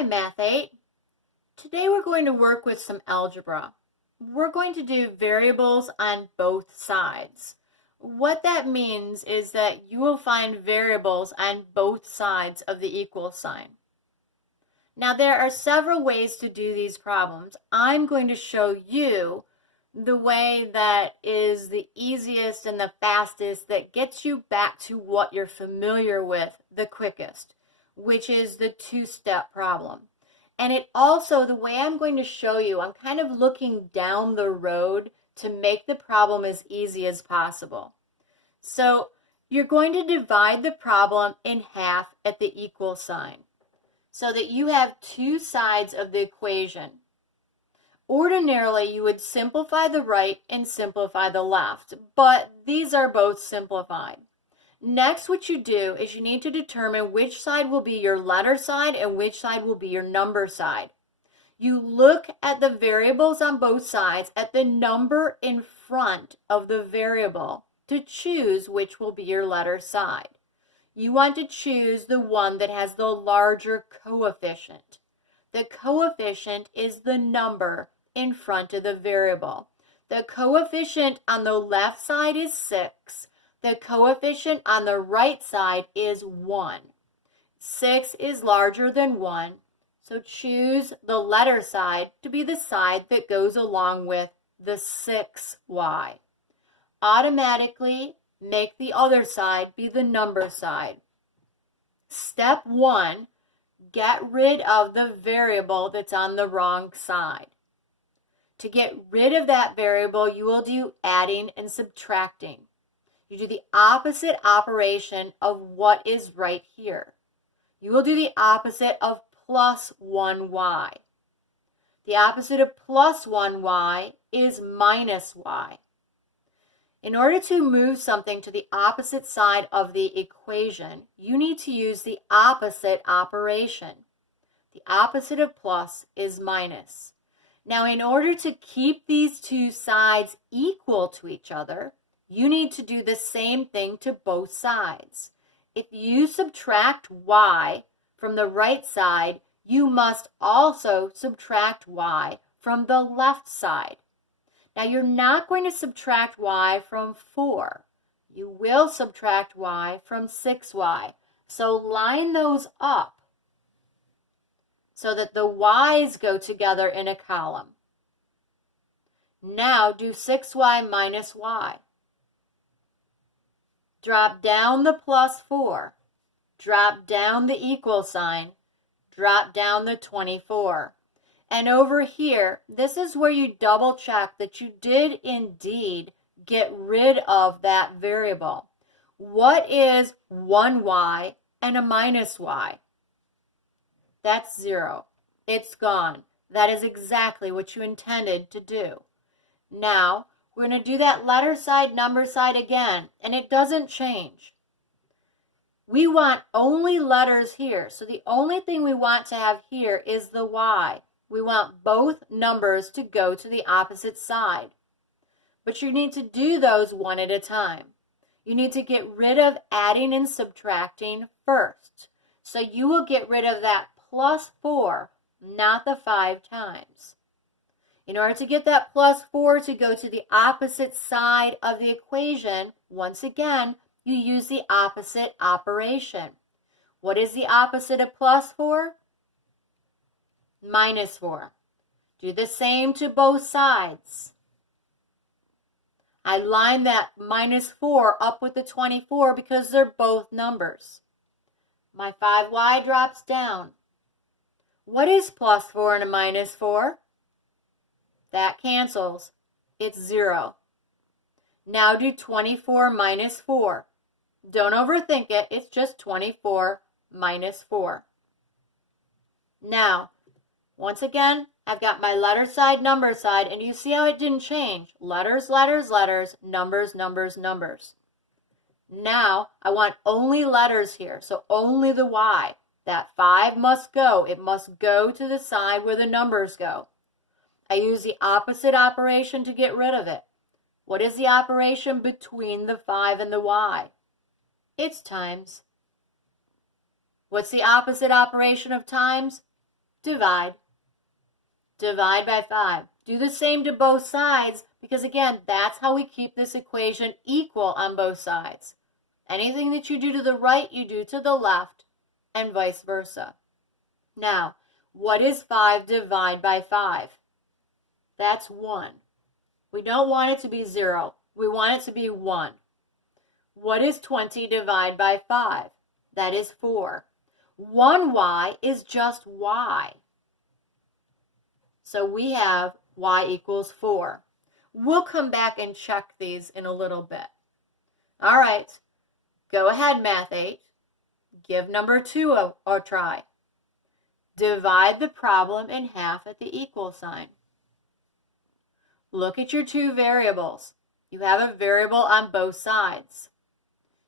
Hi, Math 8. Today we're going to work with some algebra. We're going to do variables on both sides. What that means is that you will find variables on both sides of the equal sign. Now there are several ways to do these problems. I'm going to show you the way that is the easiest and the fastest that gets you back to what you're familiar with the quickest, which is the two-step problem. And it also, the way I'm going to show you, I'm kind of looking down the road to make the problem as easy as possible. So you're going to divide the problem in half at the equal sign so that you have two sides of the equation. Ordinarily, you would simplify the right and simplify the left, but these are both simplified. Next, what you do is you need to determine which side will be your letter side and which side will be your number side. You look at the variables on both sides at the number in front of the variable to choose which will be your letter side. You want to choose the one that has the larger coefficient. The coefficient is the number in front of the variable. The coefficient on the left side is 6. The coefficient on the right side is 1. 6 is larger than 1, so choose the letter side to be the side that goes along with the 6y. Automatically make the other side be the number side. Step 1, get rid of the variable that's on the wrong side. To get rid of that variable, you will do adding and subtracting. You do the opposite operation of what is right here. You will do the opposite of plus 1y. The opposite of plus 1y is minus y. In order to move something to the opposite side of the equation, you need to use the opposite operation. The opposite of plus is minus. Now, in order to keep these two sides equal to each other, you need to do the same thing to both sides. If you subtract y from the right side, you must also subtract y from the left side. Now, you're not going to subtract y from 4. You will subtract y from 6y. So line those up so that the y's go together in a column. Now do 6y minus y. Drop down the plus 4. Drop down the equal sign. Drop down the 24. And over here, this is where you double check that you did indeed get rid of that variable. What is 1y and a minus y? That's 0. It's gone. That is exactly what you intended to do. Now, we're going to do that letter side, number side again, and it doesn't change. We want only letters here, so the only thing we want to have here is the y. We want both numbers to go to the opposite side. But you need to do those one at a time. You need to get rid of adding and subtracting first. So you will get rid of that plus 4, not the 5 times. In order to get that plus 4 to go to the opposite side of the equation, once again, you use the opposite operation. What is the opposite of plus 4? Minus 4. Do the same to both sides. I line that minus 4 up with the 24 because they're both numbers. My 5y drops down. What is plus 4 and a minus 4? That cancels. It's 0. Now do 24 minus 4. Don't overthink it. It's just 24 minus 4. Now, once again, I've got my letter side, number side, and you see how it didn't change. Letters, letters, letters, numbers, numbers, numbers. Now, I want only letters here, so only the y. That 5 must go. It must go to the side where the numbers go. I use the opposite operation to get rid of it. What is the operation between the 5 and the y? It's times. What's the opposite operation of times? divide. Divide by 5. Do the same to both sides because, again, that's how we keep this equation equal on both sides. Anything that you do to the right, you do to the left, and vice versa. Now, what is 5 divided by 5? That's 1. We don't want it to be 0. We want it to be 1. What is 20 divided by 5? That is 4. 1y is just y. So we have y equals 4. We'll come back and check these in a little bit. All right, go ahead, Math 8. Give number 2 a try. Divide the problem in half at the equal sign. Look at your two variables. You have a variable on both sides.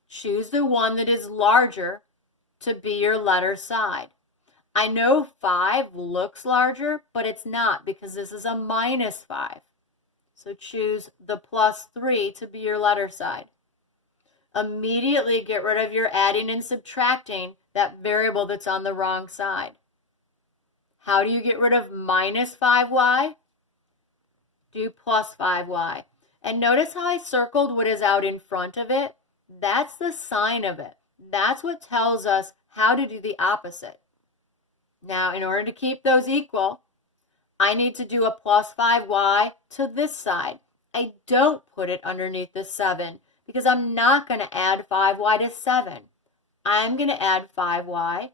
Choose the one that is larger to be your letter side. I know 5 looks larger, but it's not because this is a minus 5. So choose the plus 3 to be your letter side. Immediately get rid of your adding and subtracting that variable that's on the wrong side. How do you get rid of minus 5y? Do plus 5y. And notice how I circled what is out in front of it? That's the sign of it. That's what tells us how to do the opposite. Now, in order to keep those equal, I need to do a plus 5y to this side. I don't put it underneath the 7 because I'm not going to add 5y to 7. I'm going to add 5y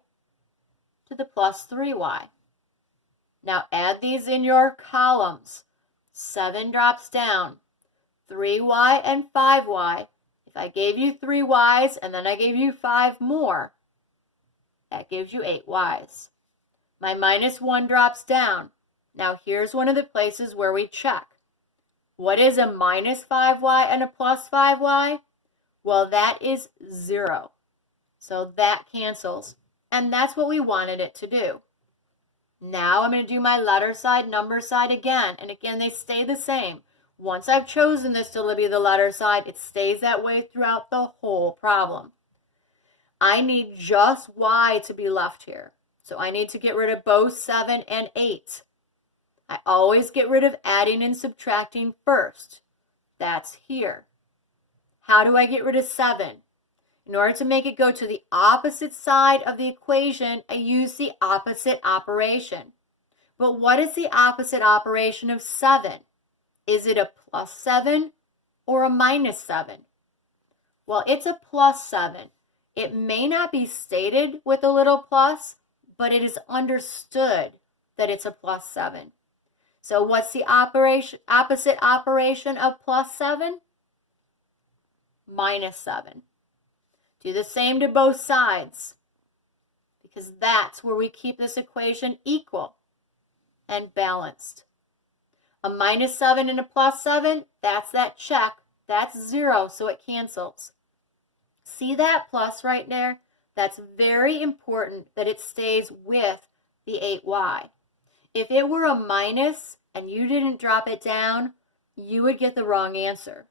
to the plus 3y. Now add these in your columns. 7 drops down. 3y and 5y. If I gave you 3 y's and then I gave you 5 more, that gives you 8 y's. My minus 1 drops down. Now here's one of the places where we check. What is a minus 5y and a plus 5y? Well, that is 0. So that cancels. And that's what we wanted it to do. Now I'm going to do my letter side, number side again. And again, they stay the same. Once I've chosen this to be the letter side, it stays that way throughout the whole problem. I need just y to be left here. So I need to get rid of both 7 and 8. I always get rid of adding and subtracting first. That's here. How do I get rid of 7? In order to make it go to the opposite side of the equation, I use the opposite operation. But what is the opposite operation of 7? Is it a plus 7 or a minus 7? Well, it's a plus 7. It may not be stated with a little plus, but it is understood that it's a plus 7. So what's the opposite operation of plus 7? Minus 7. Do the same to both sides because that's where we keep this equation equal and balanced. A minus 7 and a plus 7, that's that check. That's 0, so it cancels. See that plus right there? That's very important that it stays with the 8y. If it were a minus and you didn't drop it down, you would get the wrong answer.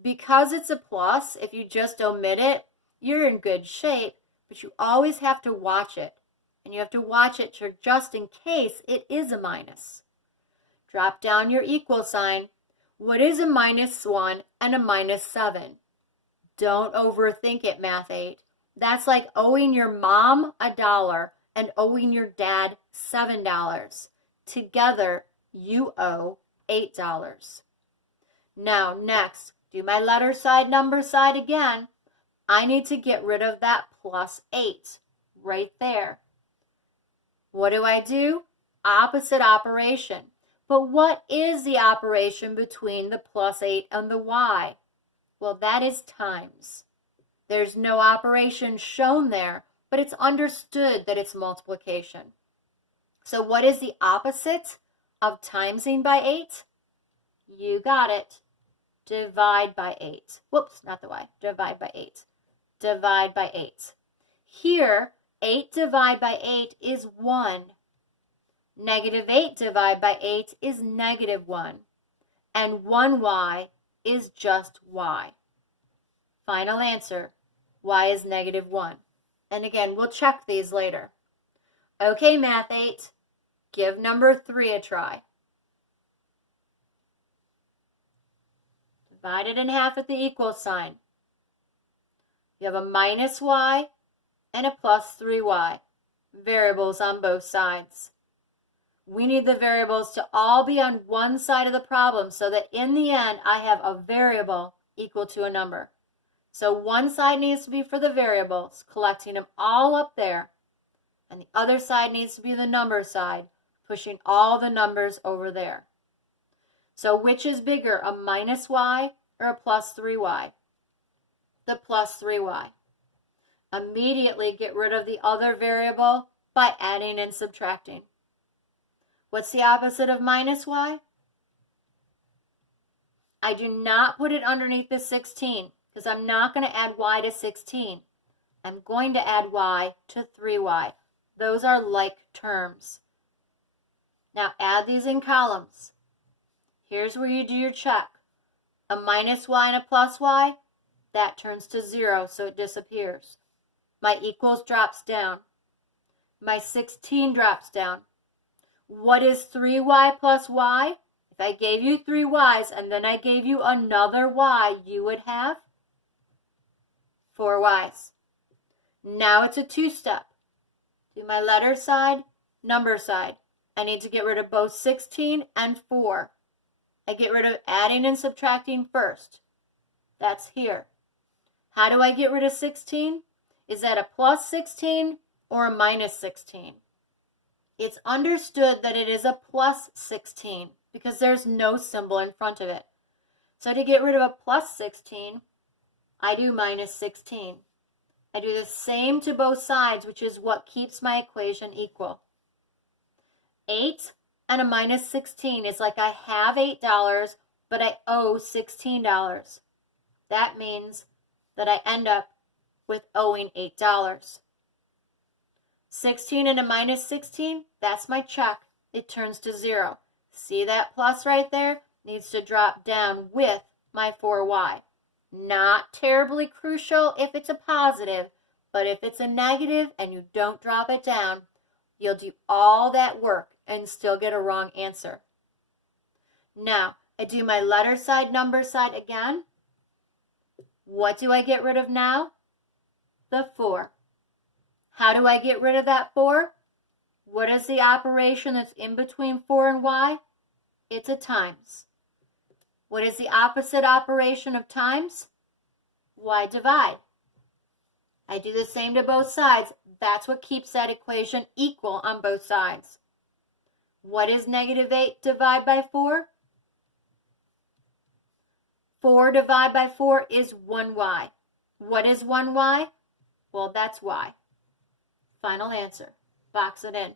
Because it's a plus, if you just omit it, you're in good shape, but you always have to watch it. And you have to watch it just in case it is a minus. Drop down your equal sign. What is a minus 1 and a minus 7? Don't overthink it, Math 8. That's like owing your mom $1 and owing your dad $7. Together, you owe $8. Now, next, do my letter side, number side again. I need to get rid of that plus 8 right there. What do? Opposite operation. But what is the operation between the plus 8 and the y? Well, that is times. There's no operation shown there, but it's understood that it's multiplication. So what is the opposite of timesing by 8? You got it. Divide by 8. Whoops, not the y. Divide by 8. Divide by 8. Here, 8 divided by 8 is 1. Negative 8 divided by 8 is negative 1. And 1y is just y. Final answer, y is negative 1. And again, we'll check these later. Okay, Math 8, Give number 3 a try. Divide it in half with the equal sign. You have a minus y and a plus 3y. Variables on both sides. We need the variables to all be on one side of the problem so that in the end I have a variable equal to a number. So one side needs to be for the variables, collecting them all up there, and the other side needs to be the number side, pushing all the numbers over there. So which is bigger, a minus y or a plus 3y? The plus 3y. Immediately get rid of the other variable by adding and subtracting. What's the opposite of minus y? I do not put it underneath the 16 because I'm not going to add y to 16. I'm going to add y to 3y. Those are like terms. Now add these in columns. Here's where you do your check. A minus y and a plus y, that turns to 0, so it disappears. My equals drops down. My 16 drops down. What is 3y plus y? If I gave you 3 y's and then I gave you another y, you would have 4 y's. Now it's a 2-step. Do my letter side, number side. I need to get rid of both 16 and 4. I get rid of adding and subtracting first. That's here. How do I get rid of 16? Is that a plus 16 or a minus 16? It's understood that it is a plus 16 because there's no symbol in front of it. So to get rid of a plus 16, I do minus 16. I do the same to both sides, which is what keeps my equation equal. 8 and a minus 16 is like I have $8, but I owe $16. That means that I end up with owing $8. 16 and a minus 16, that's my check. It turns to 0. See that plus right there? Needs to drop down with my 4y. Not terribly crucial if it's a positive, but if it's a negative and you don't drop it down, you'll do all that work and still get a wrong answer. Now, I do my letter side, number side again. What do I get rid of now? The 4. How do I get rid of that 4? What is the operation that's in between 4 and y? It's a times. What is the opposite operation of times? Y divide. I do the same to both sides. That's what keeps that equation equal on both sides. What is negative 8 divided by 4? 4 divided by 4 is 1y. What is 1y? Well, that's y. Final answer. Box it in.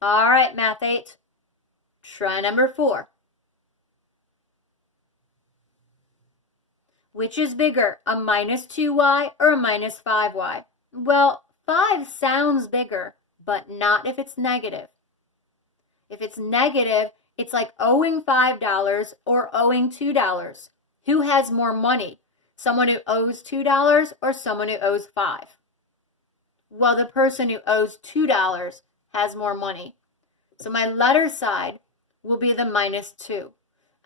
All right, Math 8. Try number 4. Which is bigger, a minus 2y or a minus 5y? Well, 5 sounds bigger, but not if it's negative. If it's negative, it's like owing $5 or owing $2. Who has more money? Someone who owes $2 or someone who owes $5? Well, the person who owes $2 has more money. So my letter side will be the minus 2.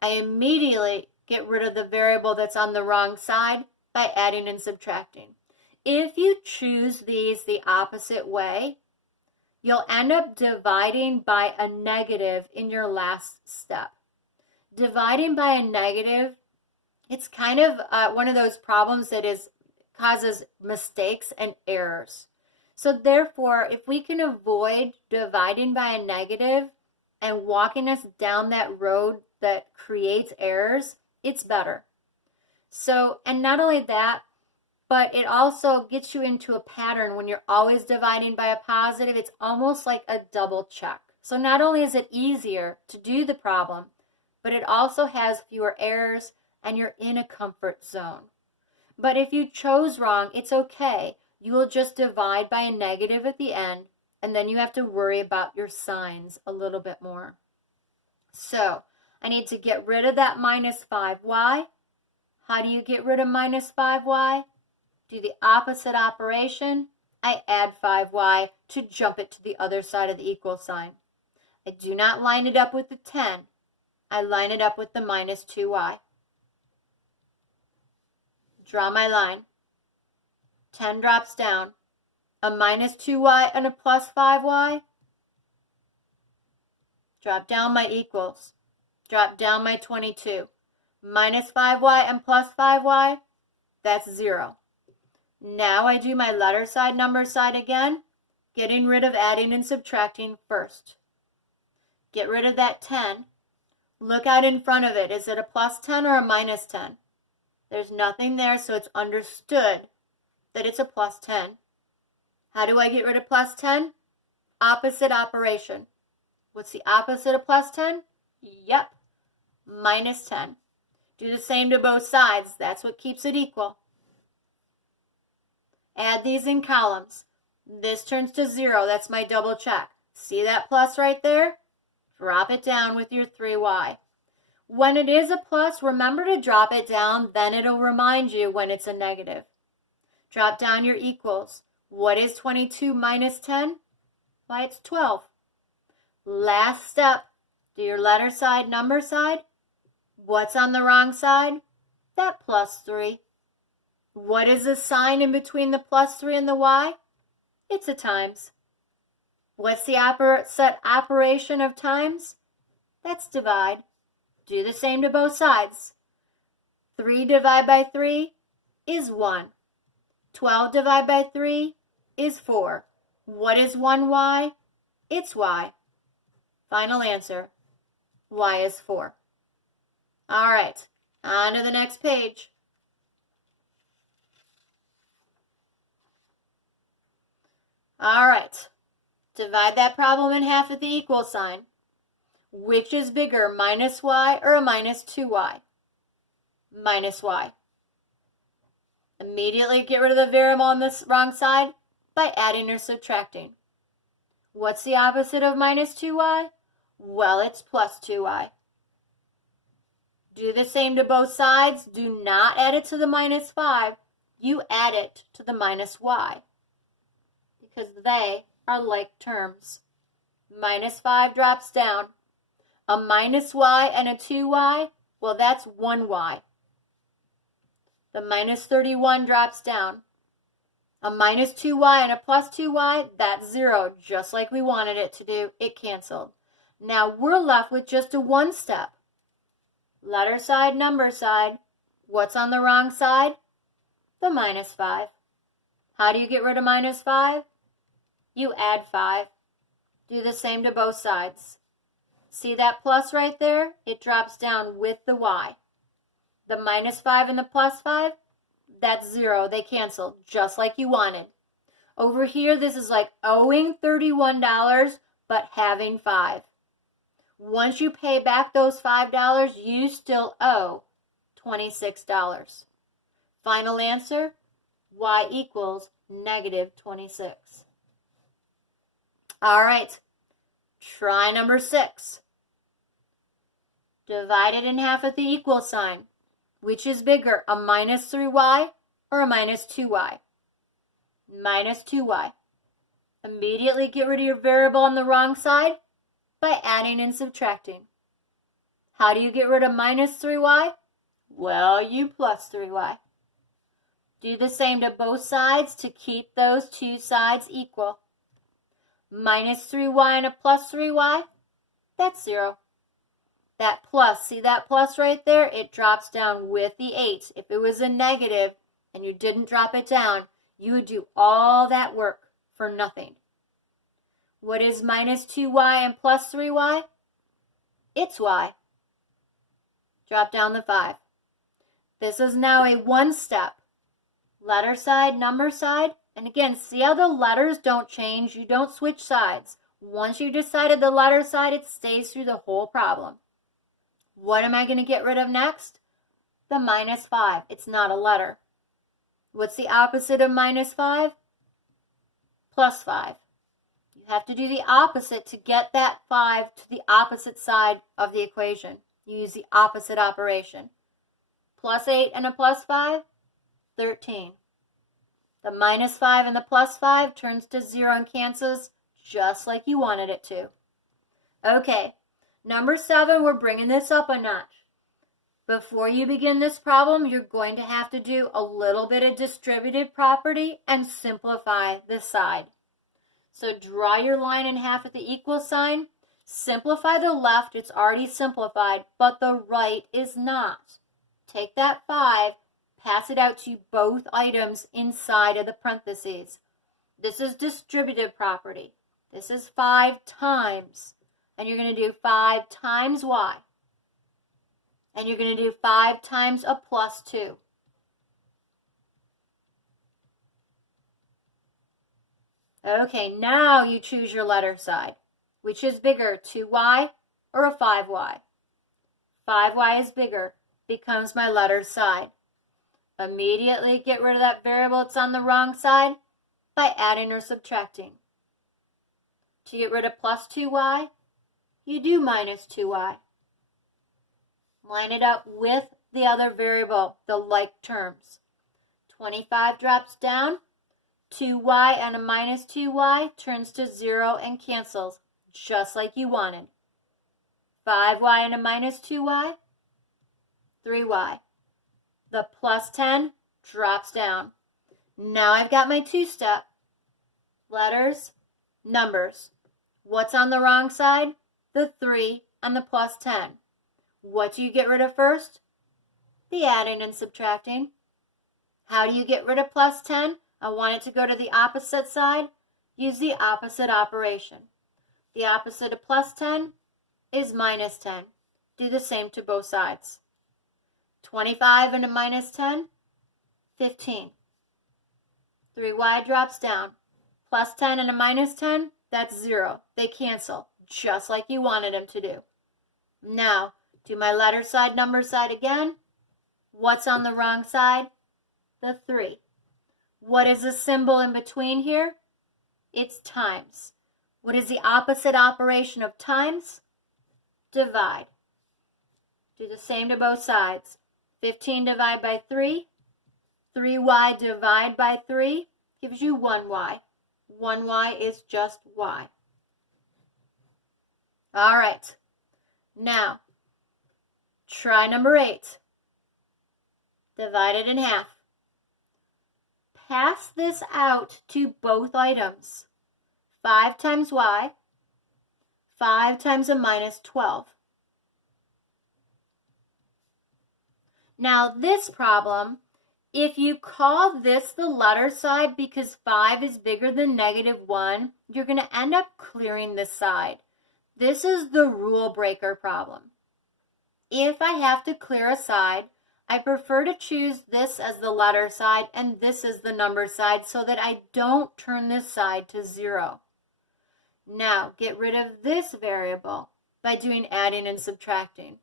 I immediately get rid of the variable that's on the wrong side by adding and subtracting. If you choose these the opposite way, you'll end up dividing by a negative in your last step. Dividing by a negative, it's kind of one of those problems that causes mistakes and errors. So therefore, if we can avoid dividing by a negative and walking us down that road that creates errors, it's better. So, and not only that, but it also gets you into a pattern when you're always dividing by a positive. It's almost like a double check. So not only is it easier to do the problem, but it also has fewer errors and you're in a comfort zone. But if you chose wrong, it's okay. You will just divide by a negative at the end, and then you have to worry about your signs a little bit more. So I need to get rid of that minus 5y. How do you get rid of minus 5y? Do the opposite operation I add 5y to jump it to the other side of the equal sign. I do not line it up with the 10. I line it up with the minus 2y. Draw my line. 10 drops down. A minus 2y and a plus 5y. Drop down my equals. Drop down my 22. Minus 5y and plus 5y, that's 0. Now I do my letter side, number side again, getting rid of adding and subtracting first. Get rid of that 10. Look out in front of it. Is it a plus 10 or a minus 10? There's nothing there, so it's understood that it's a plus 10. How do I get rid of plus 10? Opposite operation. What's the opposite of plus 10? Yep, minus 10. Do the same to both sides. That's what keeps it equal. Add these in columns. This turns to 0. That's my double check. See that plus right there? Drop it down with your 3y. When it is a plus, remember to drop it down. Then it'll remind you when it's a negative. Drop down your equals. What is 22 minus 10? Why, it's 12. Last step. Do your letter side, number side. What's on the wrong side? That plus 3. What is the sign in between the plus 3 and the y? It's a times. What's the opposite operation of times? That's divide. Do the same to both sides. 3 divided by 3 is 1. 12 divided by 3 is 4. What is 1y? It's y. Final answer. Y is 4. All right, on to the next page. All right, divide that problem in half at the equal sign. Which is bigger, minus y or a minus 2y? Minus y. Immediately get rid of the variable on the wrong side by adding or subtracting. What's the opposite of minus 2y? Well, it's plus 2y. Do the same to both sides. Do not add it to the minus 5. You add it to the minus y because they are like terms. Minus 5 drops down. A minus y and a 2y, well, that's 1y. The minus 31 drops down. A minus 2y and a plus 2y, that's 0, just like we wanted it to do. It canceled. Now we're left with just a one step. Letter side, number side. What's on the wrong side? The minus 5. How do you get rid of minus 5? You add 5. Do the same to both sides. See that plus right there? It drops down with the y. The minus 5 and the plus 5, that's 0. They cancel, just like you wanted. Over here, this is like owing $31, but having 5. Once you pay back those $5, you still owe $26. Final answer, y equals negative 26. All right, try number 6. Divide it in half at the equal sign. Which is bigger, a minus 3y or a minus 2y? Minus 2y. Immediately get rid of your variable on the wrong side by adding and subtracting. How do you get rid of minus 3y? Well, you plus 3y. Do the same to both sides to keep those two sides equal. Minus 3y and a plus 3y, that's 0. That plus, see that plus right there? It drops down with the 8. If it was a negative and you didn't drop it down, you would do all that work for nothing. What is minus 2y and plus 3y? It's y. Drop down the 5. This is now a one step. Letter side, number side. And again, see how the letters don't change? You don't switch sides. Once you decided the letter side, it stays through the whole problem. What am I going to get rid of next? The minus 5. It's not a letter. What's the opposite of minus 5? Plus 5. You have to do the opposite to get that 5 to the opposite side of the equation. You use the opposite operation. Plus 8 and a plus 5? 13. The minus 5 and the plus 5 turns to 0 and cancels just like you wanted it to. Okay, number 7, we're bringing this up a notch. Before you begin this problem, you're going to have to do a little bit of distributive property and simplify the side. So draw your line in half at the equal sign. Simplify the left, it's already simplified, but the right is not. Take that 5, pass it out to both items inside of the parentheses. This is distributive property. This is 5 times, and you're going to do 5 times y. And you're going to do 5 times a plus 2. Okay, now you choose your letter side. Which is bigger, 2y or a 5y? 5y is bigger, becomes my letter side. Immediately get rid of that variable that's on the wrong side by adding or subtracting. To get rid of plus 2y, you do minus 2y. Line it up with the other variable, the like terms. 25 drops down, 2y and a minus 2y turns to 0 and cancels, just like you wanted. 5y and a minus 2y, 3y. The plus 10 drops down. Now I've got my two-step. Letters, numbers. What's on the wrong side? The 3 and the plus 10. What do you get rid of first? The adding and subtracting. How do you get rid of plus 10? I want it to go to the opposite side. Use the opposite operation. The opposite of plus 10 is minus 10. Do the same to both sides. 25 and a minus 10, 15. 3y drops down. Plus 10 and a minus 10, that's 0. They cancel, just like you wanted them to do. Now, do my letter side, number side again. What's on the wrong side? The 3. What is the symbol in between here? It's times. What is the opposite operation of times? Divide. Do the same to both sides. 15 divide by 3. 3y divide by 3 gives you 1y. 1y is just y. All right. Now, try number 8. Divide it in half. Pass this out to both items. 5 times y, 5 times a minus 12. Now this problem, if you call this the letter side because 5 is bigger than -1, you're going to end up clearing this side. This is the rule breaker problem. If I have to clear a side, I prefer to choose this as the letter side and this as the number side so that I don't turn this side to 0. Now, get rid of this variable by doing adding and subtracting.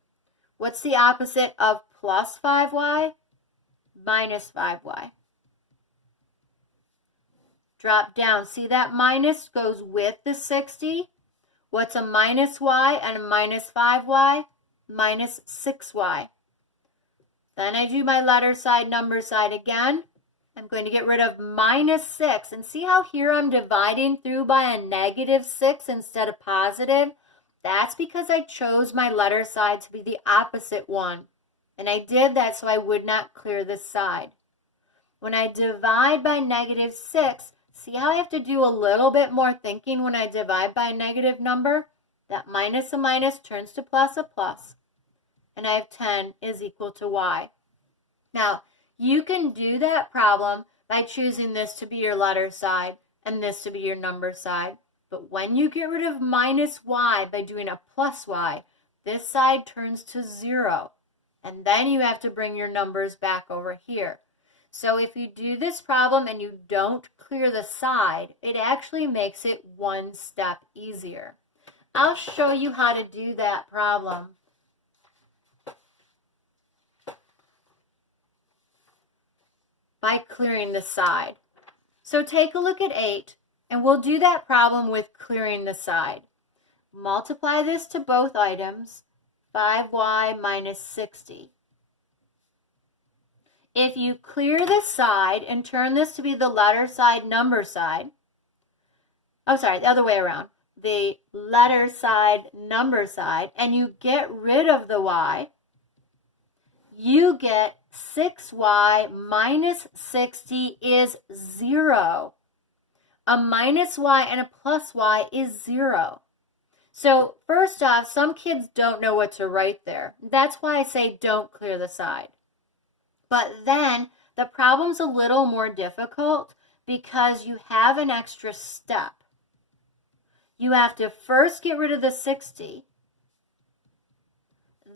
What's the opposite of plus 5y? Minus 5y. Drop down. See that minus goes with the 60? What's a minus y and a minus 5y? Minus 6y. Then I do my letter side, number side again. I'm going to get rid of minus 6. And see how here I'm dividing through by a -6 instead of positive? That's because I chose my letter side to be the opposite one. And I did that so I would not clear this side. When I divide by -6, see how I have to do a little bit more thinking when I divide by a negative number? That minus a minus turns to plus a plus. And I have 10 is equal to y. Now, you can do that problem by choosing this to be your letter side and this to be your number side. But when you get rid of minus y by doing a plus y, this side turns to 0. And then you have to bring your numbers back over here. So if you do this problem and you don't clear the side, it actually makes it one step easier. I'll show you how to do that problem. By clearing the side. So take a look at 8, and we'll do that problem with clearing the side. Multiply this to both items, 5y minus 60. If you clear the side and turn this to be the letter side, number side, oh, sorry, the other way around, the letter side, number side, and you get rid of the y, you get 6y minus 60 is 0. A minus y and a plus y is 0. So first off, some kids don't know what to write there. That's why I say don't clear the side. But then the problem's a little more difficult because you have an extra step. You have to first get rid of the 60.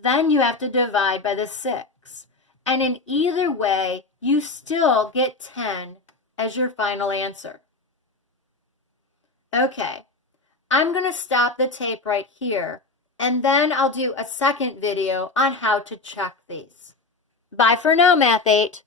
Then you have to divide by the 6. And in either way, you still get 10 as your final answer. Okay, I'm going to stop the tape right here, and then I'll do a second video on how to check these. Bye for now, Math 8.